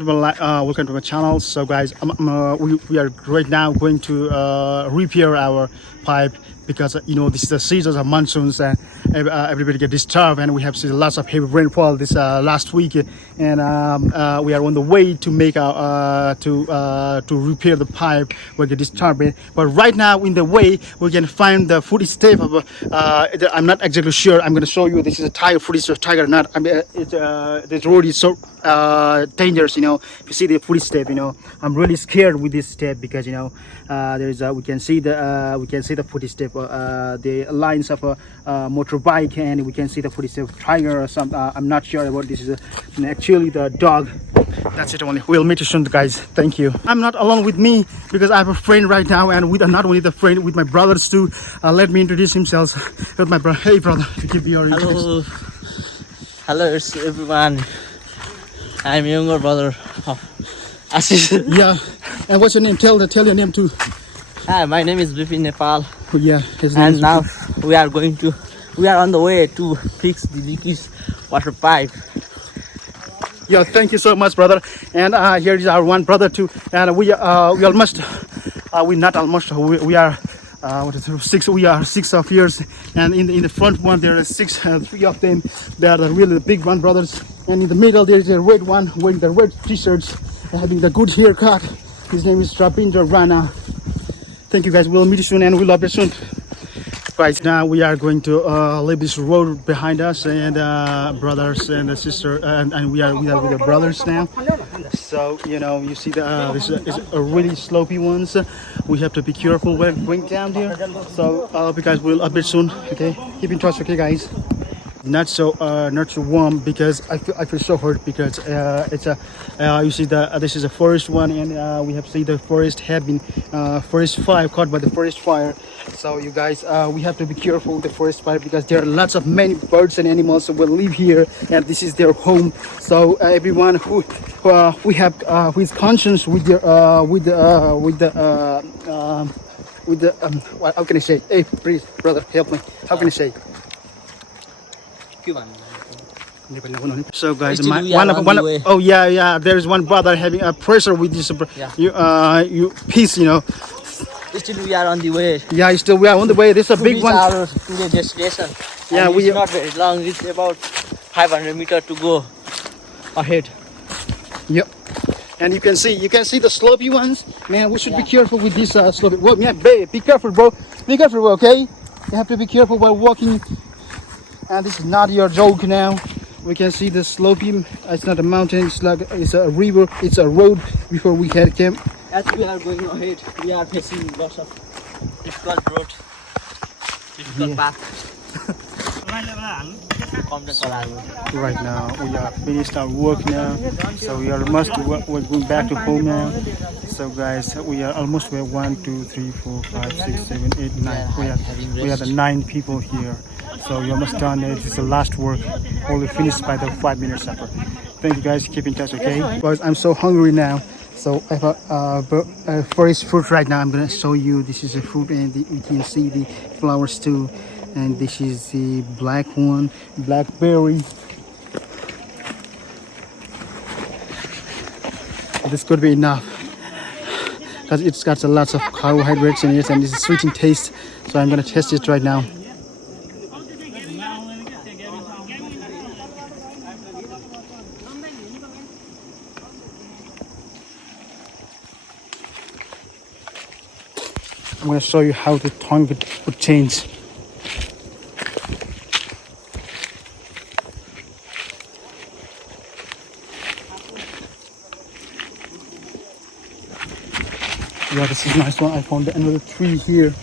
welcome to my channel. So guys, we are right now going to repair our pipe because this is the season of monsoons and everybody get disturbed, and we have seen lots of heavy rainfall this last week, and we are on the way to make our to repair the pipe. We get disturbed, but right now in the way we can find the footstep of I'm not exactly sure. I'm going to show you. This is a tiger footstep, tiger or not. I mean this road is so dangerous. If you see the footstep, I'm really scared with this step because there's we can see the footstep, the lines of a motorbike, and we can see the footstep of tiger or something. I'm not sure about this. Is actually the dog. That's it only. We'll meet you soon, guys. Thank you. I'm not alone with me because I have a friend right now, and with not only the friend, with my brothers too. Let me introduce himself with my brother. Hey brother, give me your Hello. Hello everyone. I'm younger brother of Ashish. Yeah. And what's your name? Tell your name too. Hi, my name is Vipin Nepal. Oh, yeah. His name And is now Vipin. we are on the way to fix the leaky water pipe. Yeah, thank you so much, brother. And here is our one brother too. And we are 6. We are 6 of years. And in the front one there are 3 of them. They are the really big one brothers. And in the middle there is a red one wearing the red t-shirts, having the good haircut. His name is Rapinder Rana. Thank you guys. We'll meet you soon, and we'll love you soon. Right now we are going to leave this road behind us, and brothers and sister, and we are with the brothers now. So you see this is a really slopey ones. We have to be careful when going down there. So I hope you guys will update soon. Okay, keep in touch. Okay, guys. Not so warm because I feel so hurt because it's a you see this is a forest one, and we have seen the forest have been forest fire caught by the forest fire. So you guys, we have to be careful with the forest fire because there are lots of many birds and animals who will live here, and this is their home. So everyone who is conscious with the how can I say? Hey, please, brother, help me. How can I say? So guys, oh yeah, there is one brother having a pressure with this. You peace, Still we are on the way. Yeah, still we are on the way. This is a big one. Our today destination. Yeah, and it's not very long. It's about 500 meters to go ahead. Yep. And you can see the slopey ones. Man, we should be careful with this slopey. Well, yeah, be careful, bro. Be careful, bro. Okay. You have to be careful while walking. And this is not your joke now. We can see the slopey. It's not a mountain. It's a river. It's a road before we had camp. As we are going ahead, we are facing lots of difficult roads, difficult path. Right now we are finished our work now, so we are we're going back to home now. So guys, we are almost 1 2 3 4 5 6 7 8 9. We are the 9 people here. So we're almost done. This is the last work. Only finished by the 5-minute supper. Thank you guys. Keep in touch, okay? Guys, I'm so hungry now. So I have forest fruit right now. I'm gonna show you. This is a fruit, and you can see the flowers too. And this is the black one, blackberry. This could be enough because it's got a lot of carbohydrates in it, and it's sweet in taste. So I'm gonna test it right now. I'm going to show you how the tongue would change. Yeah, this is a nice one. I found another tree here.